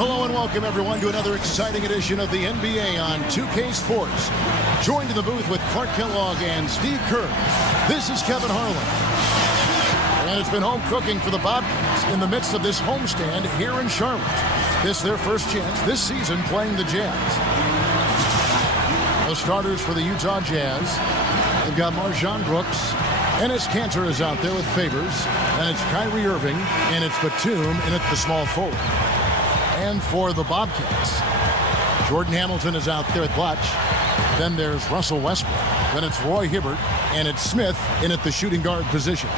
Hello and welcome everyone to another exciting edition of the NBA on 2K Sports. Joined in the booth with Clark Kellogg and Steve Kerr. This is Kevin Harlan. And it's been home cooking for the Bobcats in the midst of this homestand here in Charlotte. This is their first chance this season playing the Jazz. The starters for the Utah Jazz. They've got Marjon Brooks. Enes Kanter is out there with Favors. And it's Kyrie Irving. And it's Batum in at the small forward. And for the Bobcats, Jordan Hamilton is out there at Blatch. Then there's Russell Westbrook. Then it's Roy Hibbert. And it's Smith in at the shooting guard position.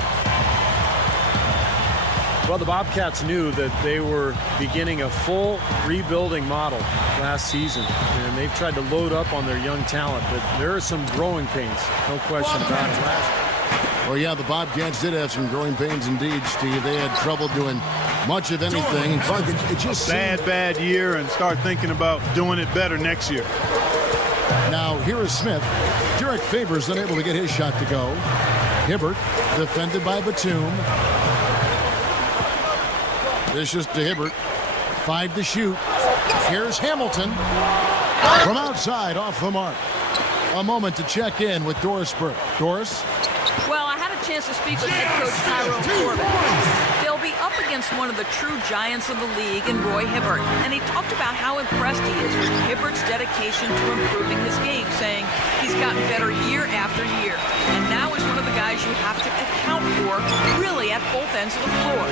Well, the Bobcats knew that they were beginning a full rebuilding model last season. And they've tried to load up on their young talent, but there are some growing pains, no question about it. Well, yeah, the Bobcats did have some growing pains indeed, Steve. They had trouble doing much of anything. And Clark, it just bad year, and start thinking about doing it better next year. Now, here is Smith. Derek Favors unable to get his shot to go. Hibbert defended by Batum. Vicious to Hibbert. 5 to shoot. Here's Hamilton. From outside, off the mark. A moment to check in with Doris Burke. Doris? Well, I had a chance to speak with head coach Tyrone Corbett. They'll be up against one of the true giants of the league in Roy Hibbert, and he talked about how impressed he is with Hibbert's dedication to improving his game, saying he's gotten better year after year, and now is one of the guys you have to account for, really at both ends of the floor.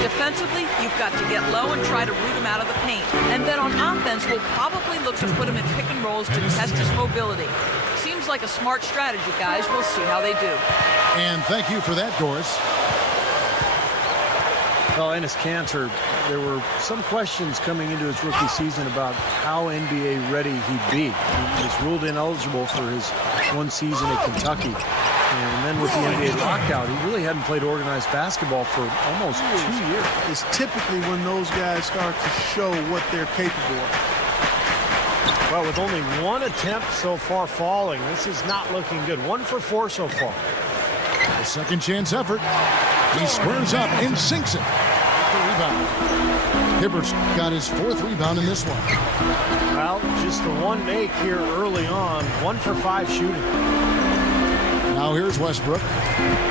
Defensively, you've got to get low and try to root him out of the paint, and then on offense, we'll probably look to put him in pick and rolls to test his mobility. Seems like a smart strategy, guys. We'll see how they do. And thank you for that, Doris. Well, Enes Kanter, there were some questions coming into his rookie season about how NBA ready he'd be. He was ruled ineligible for his one season at Kentucky. And then with the NBA lockout, he really hadn't played organized basketball for almost 2 years. It's typically when those guys start to show what they're capable of. Well, with only one attempt so far falling, this is not looking good. 1 for 4 so far. A second chance effort. He squares up and sinks it. The rebound. Hibbert's got his 4th rebound in this one. Well, just the one make here early on. 1 for 5 shooting. Now here's Westbrook.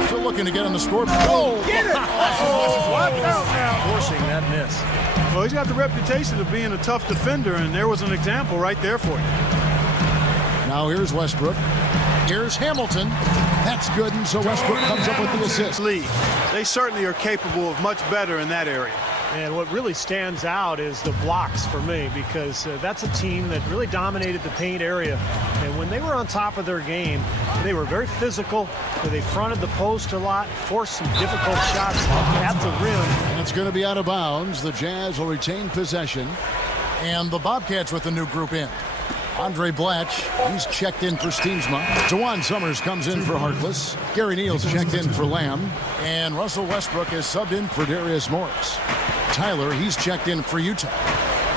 Still looking to get on the scoreboard. Oh, get it! Watch out now. Forcing that miss. Well, he's got the reputation of being a tough defender, and there was an example right there for you. Now here's Westbrook. Here's Hamilton. That's good, and so Westbrook comes up with the assist. They certainly are capable of much better in that area. And what really stands out is the blocks for me, because that's a team that really dominated the paint area. And when they were on top of their game, they were very physical. They fronted the post a lot, forced some difficult shots at the rim. And it's going to be out of bounds. The Jazz will retain possession. And the Bobcats with a new group in. Andre Blatch, he's checked in for Steensma. Jawan Summers comes in for Harkless. Gary Neal's checked in for Lamb. And Russell Westbrook is subbed in for Darius Morris. Tyler, he's checked in for Utah.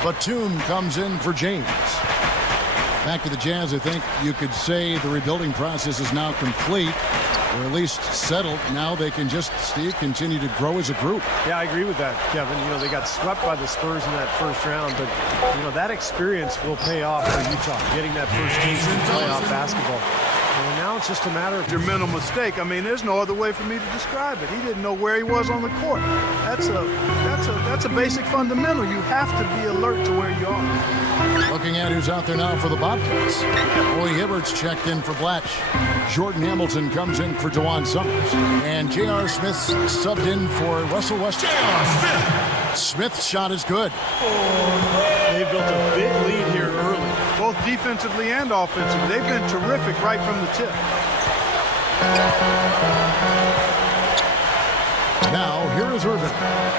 Batum comes in for James. Back to the Jazz, I think you could say the rebuilding process is now complete, or at least settled. Now they can just, Steve, continue to grow as a group. Yeah, I agree with that, Kevin. You know, they got swept by the Spurs in that first round, but, you know, that experience will pay off for Utah, getting that first taste in playoff basketball. And now it's just a matter of your mental mistake. I mean, there's no other way for me to describe it. He didn't know where he was on the court. That's a basic fundamental. You have to be alert to where you are. Looking at who's out there now for the Bobcats. Roy Hibbert's checked in for Blatch. Jordan Hamilton comes in for Jawan Summers. And J.R. Smith's subbed in for Russell Westbrook. Smith's shot is good. They've built a big lead here early. Both defensively and offensively. They've been terrific right from the tip. Now, here is Irvin.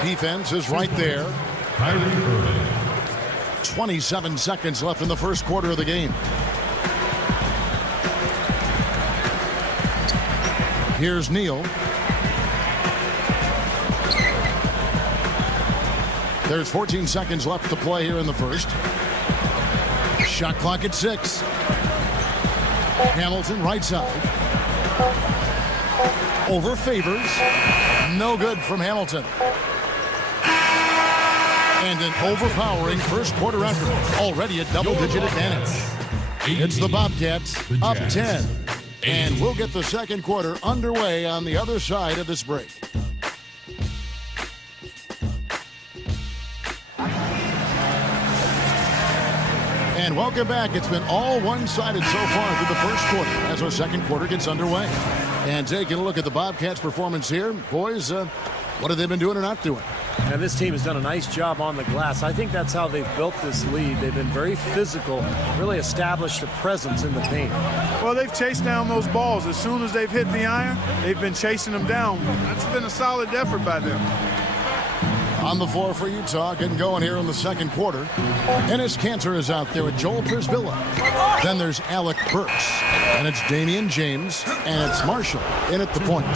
Defense is right there. 27 seconds left in the first quarter of the game. Here's Neal. There's 14 seconds left to play here in the first. Shot clock at 6. Hamilton right side. Over Favors. No good from Hamilton. And an overpowering first quarter effort. Already a double-digit advantage. It's the Bobcats up 10. And we'll get the second quarter underway on the other side of this break. And welcome back. It's been all one-sided so far through the first quarter as our second quarter gets underway. And taking a look at the Bobcats' performance here, boys, what have they been doing or not doing? Now, this team has done a nice job on the glass. I think that's how they've built this lead. They've been very physical, really established a presence in the paint. Well, they've chased down those balls. As soon as they've hit the iron, they've been chasing them down. That's been a solid effort by them. On the floor for Utah, getting going here in the second quarter. Enes Kanter is out there with Joel Przybilla. Then there's Alec Burks. And it's Damian James. And it's Marshall in at the point.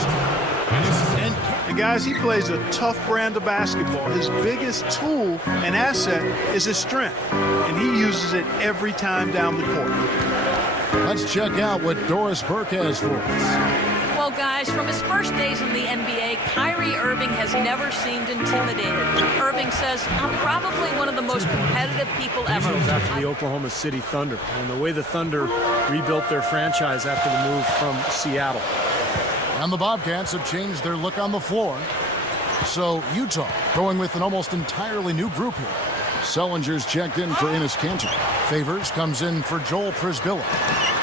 And guys, he plays a tough brand of basketball. His biggest tool and asset is his strength. And he uses it every time down the court. Let's check out what Doris Burke has for us. Well, guys, from his first days in the NBA, Kyrie Irving has never seemed intimidated. Irving says, I'm probably one of the most competitive people ever. After the Oklahoma City Thunder, and the way the Thunder rebuilt their franchise after the move from Seattle. And the Bobcats have changed their look on the floor. So Utah going with an almost entirely new group here. Sullinger's checked in for Enes Kanter. Favors comes in for Joel Przybilla.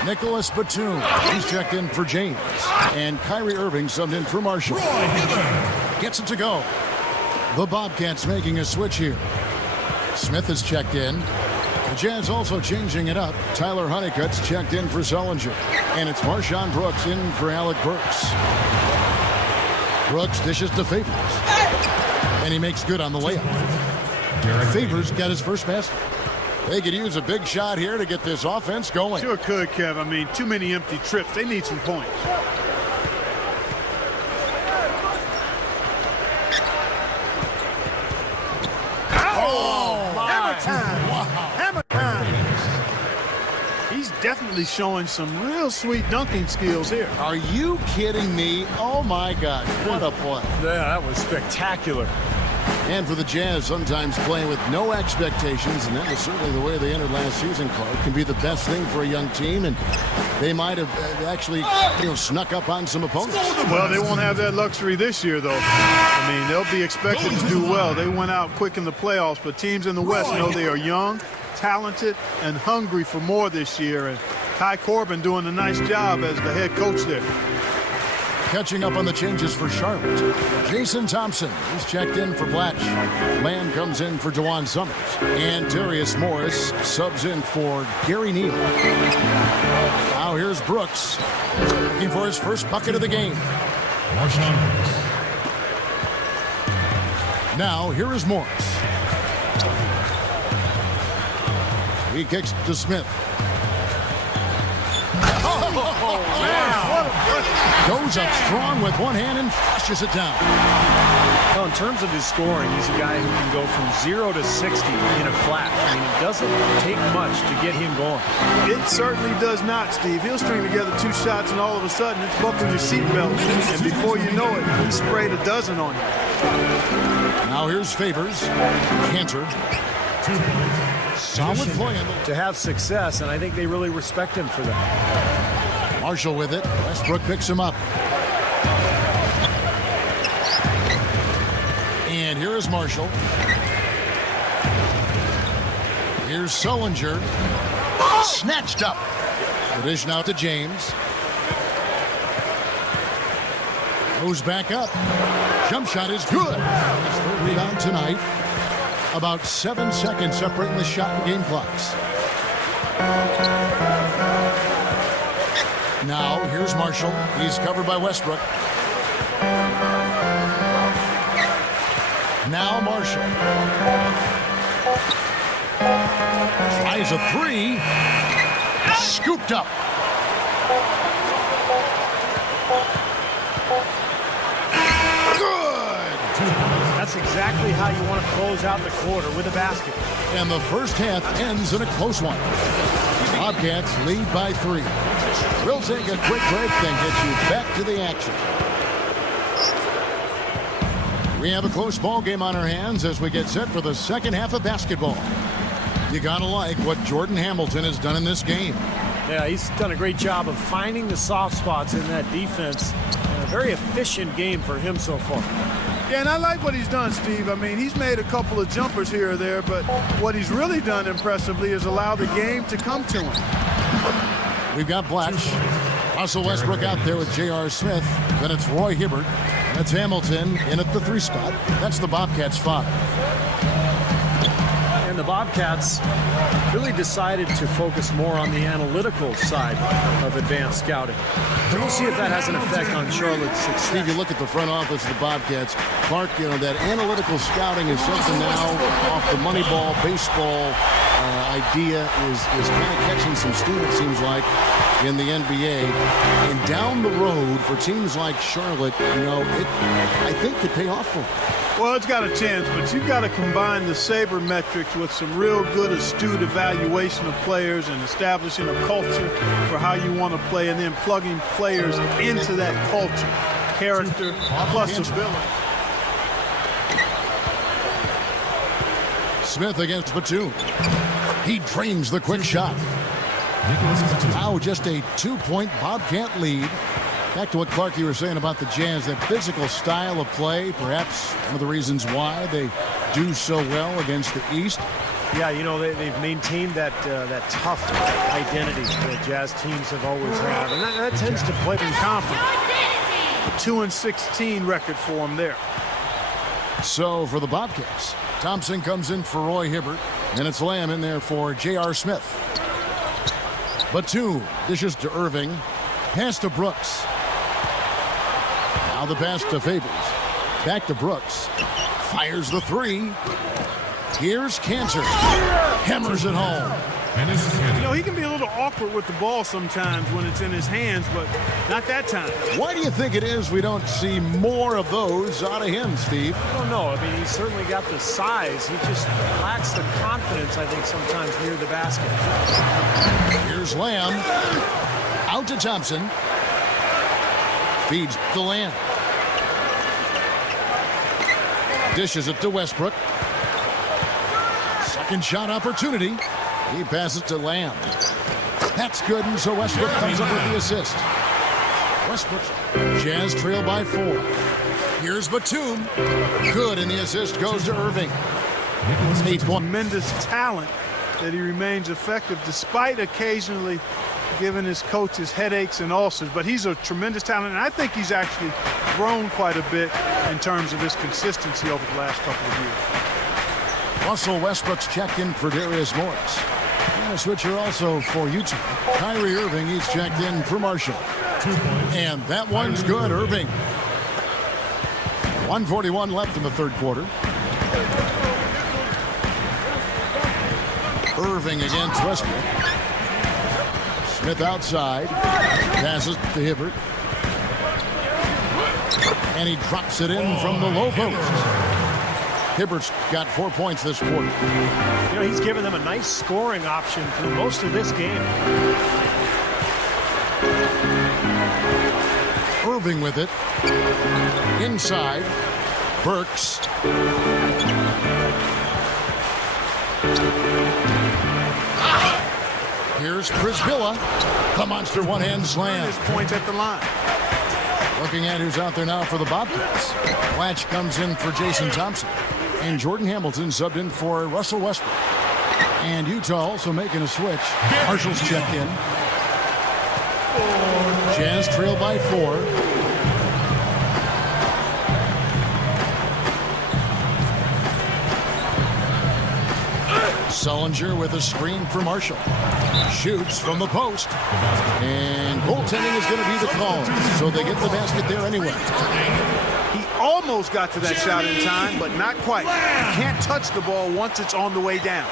Nicholas Batum, he's checked in for James. And Kyrie Irving subbed in for Marshall. Gets it to go. The Bobcats making a switch here. Smith is checked in. The Jazz also changing it up. Tyler Honeycutt's checked in for Sullinger. And it's Marshawn Brooks in for Alec Burks. Brooks dishes to Favors. And he makes good on the layup. Favors got his first basket. They could use a big shot here to get this offense going. Sure could, Kev. I mean, too many empty trips. They need some points. Oh, hammer time. Wow. Hammer time. He's definitely showing some real sweet dunking skills here. Are you kidding me? Oh, my God. What a play. Yeah, that was spectacular. And for the Jazz, sometimes playing with no expectations, and that was certainly the way they entered last season, Clark, can be the best thing for a young team, and they might have actually, snuck up on some opponents. Well, they won't have that luxury this year, though. I mean, they'll be expected to do well. They went out quick in the playoffs, but teams in the West know they are young, talented, and hungry for more this year, and Ty Corbin doing a nice job as the head coach there. Catching up on the changes for Charlotte. Jason Thompson is checked in for Blatch. Lamb comes in for DeJuan Summers. And Darius Morris subs in for Gary Neal. Now here's Brooks looking for his first bucket of the game. Now here is Morris. He kicks to Smith. Goes up strong with one hand and flushes it down. Well, in terms of his scoring, he's a guy who can go from 0 to 60 in a flash. I mean, it doesn't take much to get him going. It certainly does not, Steve. He'll string together 2 shots, and all of a sudden, it's buckling your seatbelt. And before you know it, he sprayed a dozen on you. Now here's Favors. Kanter. Solid play. To have success, and I think they really respect him for that. Marshall with it. Westbrook picks him up. And here is Marshall. Here's Sullinger. Snatched up. The dish now to James. Goes back up. Jump shot is good. His third rebound tonight. About 7 seconds separating the shot and game clocks. Now, here's Marshall. He's covered by Westbrook. Now Marshall. Tries a 3. Scooped up. Good! That's exactly how you want to close out the quarter, with a basket. And the first half ends in a close one. Bobcats lead by 3. We'll take a quick break, then get you back to the action. We have a close ball game on our hands as we get set for the second half of basketball. You gotta like what Jordan Hamilton has done in this game. Yeah, he's done a great job of finding the soft spots in that defense. A very efficient game for him so far. Yeah, and I like what he's done, Steve. I mean, he's made a couple of jumpers here or there, but what he's really done impressively is allow the game to come to him. We've got Black. Russell Westbrook out there with J.R. Smith. Then it's Roy Hibbert. That's Hamilton in at the 3 spot. That's the Bobcats 5. And the Bobcats really decided to focus more on the analytical side of advanced scouting. We'll see if that has an effect on Charlotte's success. Steve, you look at the front office of the Bobcats. Clark, you know, that analytical scouting is something now off the money ball, baseball idea is kind of catching some steam, it seems like, in the NBA. And down the road for teams like Charlotte, you know, it, I think, could pay off for them. Well, it's got a chance, but you've got to combine the sabermetrics with some real good, astute evaluation of players and establishing a culture for how you want to play, and then plugging players into that culture. Character plus ability. Smith against Batum. He drains the quick shot. Now just a 2-point Bobcat lead. Back to what Clark, you were saying about the Jazz, that physical style of play, perhaps one of the reasons why they do so well against the East. Yeah, you know, they've maintained that tough identity that Jazz teams have always had, and that tends to play in conference. A 2-16 record for them there. So for the Bobcats, Thompson comes in for Roy Hibbert, and it's Lamb in there for J.R. Smith. Batum dishes to Irving, pass to Brooks. Now the pass to Favors. Back to Brooks. Fires the 3. Here's Cantor. Hammers it home. You know, he can be a little awkward with the ball sometimes when it's in his hands, but not that time. Why do you think it is we don't see more of those out of him, Steve? I don't know. I mean, he's certainly got the size. He just lacks the confidence, I think, sometimes near the basket. Here's Lamb. Out to Thompson. Feeds to Lamb. Dishes it to Westbrook. Second shot opportunity. He passes to Lamb. That's good, and so Westbrook comes up with the assist. Westbrook. Jazz trail by 4. Here's Batum. Good, and the assist goes to Irving. 8 point. Tremendous talent that he remains effective despite occasionally giving his coaches headaches and ulcers. But he's a tremendous talent, and I think he's actually grown quite a bit in terms of his consistency over the last couple of years. Russell Westbrook's checked in for Darius Morris. And a switcher also for Utah. Kyrie Irving, he's checked in for Marshall. 2 points. And that one's good, Irving. 1:41 left in the third quarter. Irving against Westbrook. Smith outside. Passes to Hibbert. And he drops it in from the low post. Hibbert's got 4 points this quarter. You know, he's given them a nice scoring option for most of this game. Irving with it. Inside. Burks. Here's Prisbilla. The monster one-hand slam. His points at the line. Looking at who's out there now for the Bobcats. Blatch comes in for Jason Thompson. And Jordan Hamilton subbed in for Russell Westbrook. And Utah also making a switch. Marshall's checked in. Jazz trail by 4. Sullinger with a screen for Marshall. Shoots from the post. And goaltending is going to be the call. So they get the basket there anyway. He almost got to that shot in time, but not quite. He can't touch the ball once it's on the way down.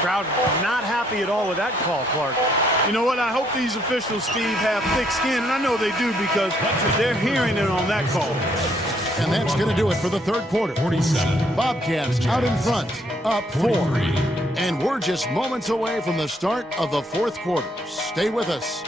Crowd not happy at all with that call, Clark. You know what? I hope these officials, Steve, have thick skin, and I know they do because they're hearing it on that call. And that's going to do it for the third quarter. 47. Bobcats out in front, up 4. And we're just moments away from the start of the fourth quarter. Stay with us.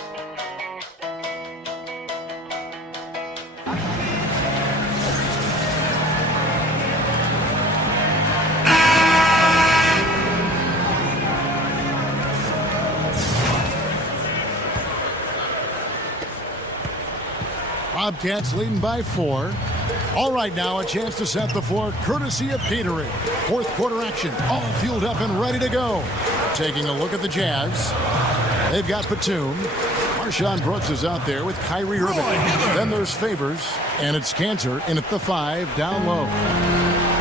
Bobcats leading by 4. All right, now a chance to set the floor courtesy of catering. Fourth quarter action, all fueled up and ready to go. Taking a look at the Jazz. They've got Batum. Marshawn Brooks is out there with Kyrie Irving. Then there's Favors, and it's Cantor in at the 5 down low.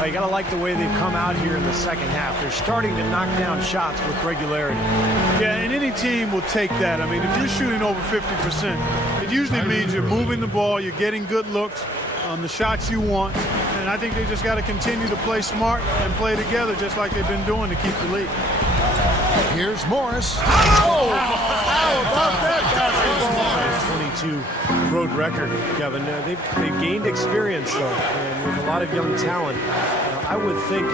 You got to like the way they've come out here in the second half. They're starting to knock down shots with regularity. Yeah, and any team will take that. I mean, if you're shooting over 50%, it usually means you're moving the ball, you're getting good looks on the shots you want. And I think they just got to continue to play smart and play together just like they've been doing to keep the lead. Here's Morris. Oh, how about that basketball? 22 road record, Kevin. They've gained experience, though, and with a lot of young talent. I would think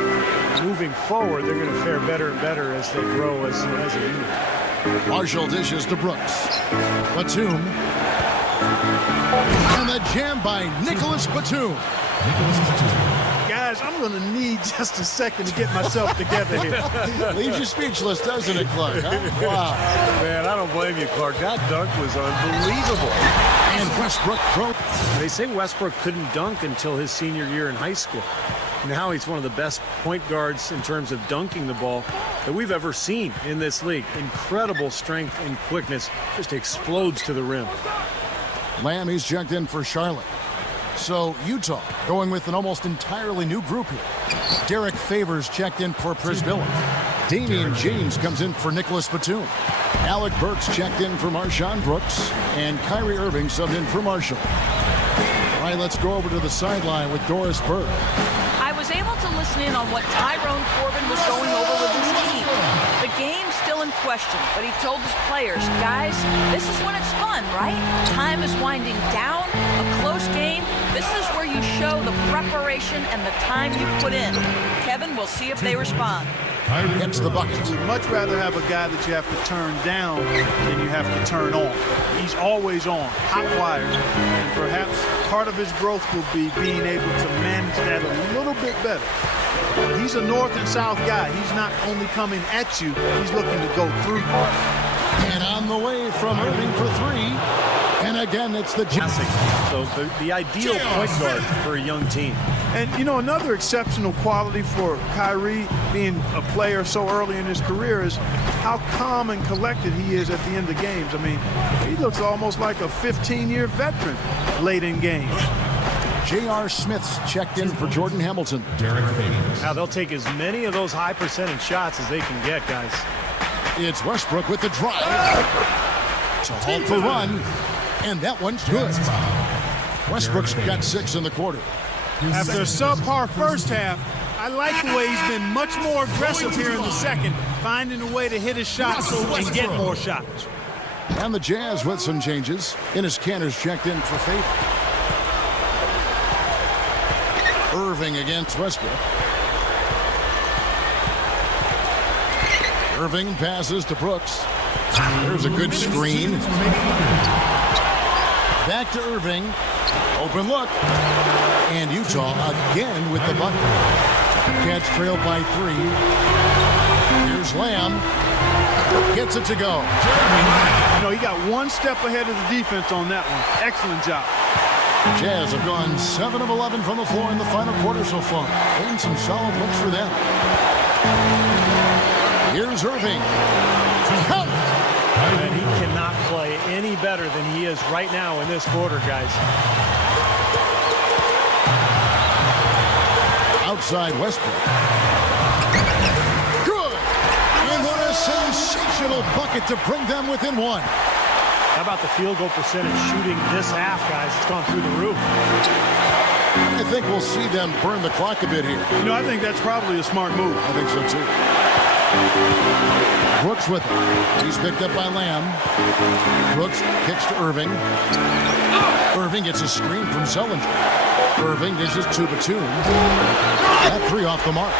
moving forward, they're going to fare better and better as they grow as a unit. Marshall dishes to Brooks. Batum. And the jam by Nicholas Batum. Guys, I'm going to need just a second to get myself together here. Leaves you speechless, doesn't it, Clark? Huh? Wow. Man, I don't blame you, Clark. That dunk was unbelievable. And Westbrook throw. They say Westbrook couldn't dunk until his senior year in high school. Now he's one of the best point guards in terms of dunking the ball that we've ever seen in this league. Incredible strength and quickness. Just explodes to the rim. Lamb, he's checked in for Charlotte. So Utah going with an almost entirely new group here. Derek Favors checked in for Prisbilla. Damian James comes in for Nicholas Batum. Alec Burks checked in for Marshawn Brooks. And Kyrie Irving subbed in for Marshall. All right, let's go over to the sideline with Doris Burke. I was able to listen in on what Tyrone Corbin was going over with his team. The game's still in question, but he told his players, guys, this is when it's fun, right? Time is winding down, a close game. This is where you show the preparation and the time you put in. Kevin, we'll see if they respond. Gets the bucket. We'd much rather have a guy that you have to turn down than you have to turn on. He's always on, hot wired, and perhaps part of his growth will be being able to manage that a little bit better. But he's a north and south guy. He's not only coming at you, he's looking to go through you. And on the way from Irving for 3. And again, it's the Classic. So the ideal point guard for a young team. And, you know, another exceptional quality for Kyrie being a player so early in his career is how calm and collected he is at the end of games. I mean, he looks almost like a 15-year veteran late in games. J.R. Smith's checked in for Jordan Hamilton. Now they'll take as many of those high percentage shots as they can get, guys. It's Westbrook with the drive. To halt the run. And that one's good. Westbrook's got 6 in the quarter. After a subpar first half, I like the way he's been much more aggressive here in the second, finding a way to hit his shots and get more shots. And the Jazz with some changes. Enes Kanter's checked in for Favor. Irving against Westbrook. Irving passes to Brooks. There's a good screen. Back to Irving. Open look. And Utah again with the bucket. Cats trailed by 3. Here's Lamb. Gets it to go. You know, he got one step ahead of the defense on that one. Excellent job. Jazz have gone 7 of 11 from the floor in the final quarter so far. And some solid looks for them. Here's Irving. Count. And he cannot play any better than he is right now in this quarter, guys. Outside Westbrook. Good. And what a sensational bucket to bring them within 1. How about the field goal percentage shooting this half, guys? It's gone through the roof. I think we'll see them burn the clock a bit here. You know, I think that's probably a smart move. I think so, too. Brooks with it. He's picked up by Lamb. Brooks kicks to Irving. Irving gets a screen from Zellinger. Irving dishes to Batum. That 3 off the mark.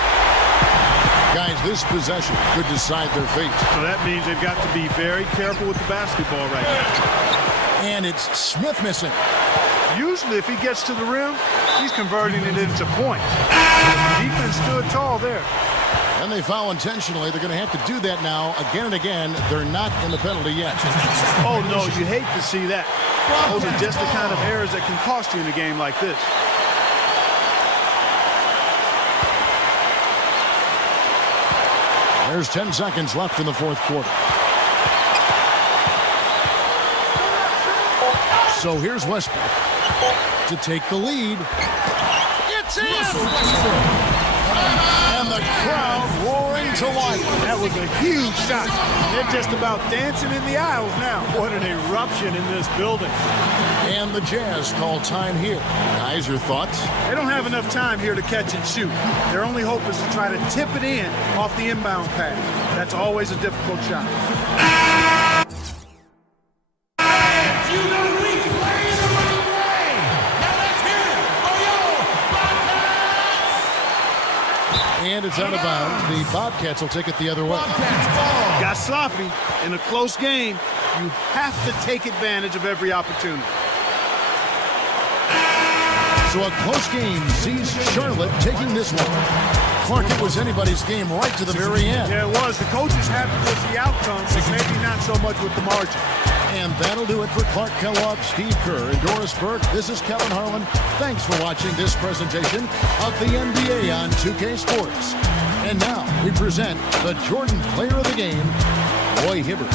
Guys, this possession could decide their fate. So that means they've got to be very careful with the basketball right now. And it's Smith missing. Usually, if he gets to the rim, he's converting it into points. The defense stood tall there. And they foul intentionally. They're going to have to do that now again and again. They're not in the penalty yet. Oh, no, you hate to see that. Those are just the kind of errors that can cost you in a game like this. There's 10 seconds left in the fourth quarter. So here's Westbrook to take the lead. It's in! And the crowd roaring to life. That was a huge shot. They're just about dancing in the aisles now. What an eruption in this building. And the Jazz call time here. Guys, your thoughts? They don't have enough time here to catch and shoot. Their only hope is to try to tip it in off the inbound pass. That's always a difficult shot. And it's out of bounds. The Bobcats will take it the other way. Got sloppy. In a close game, you have to take advantage of every opportunity. So a close game sees Charlotte taking this one. Clark, it was anybody's game right to the very end. Yeah, it was. The coach is happy with the outcome, but maybe not so much with the margin. And that'll do it for Clark Kellogg, Steve Kerr, and Doris Burke. This is Kevin Harlan. Thanks for watching this presentation of the NBA on 2K Sports. And now we present the Jordan Player of the Game, Roy Hibbert.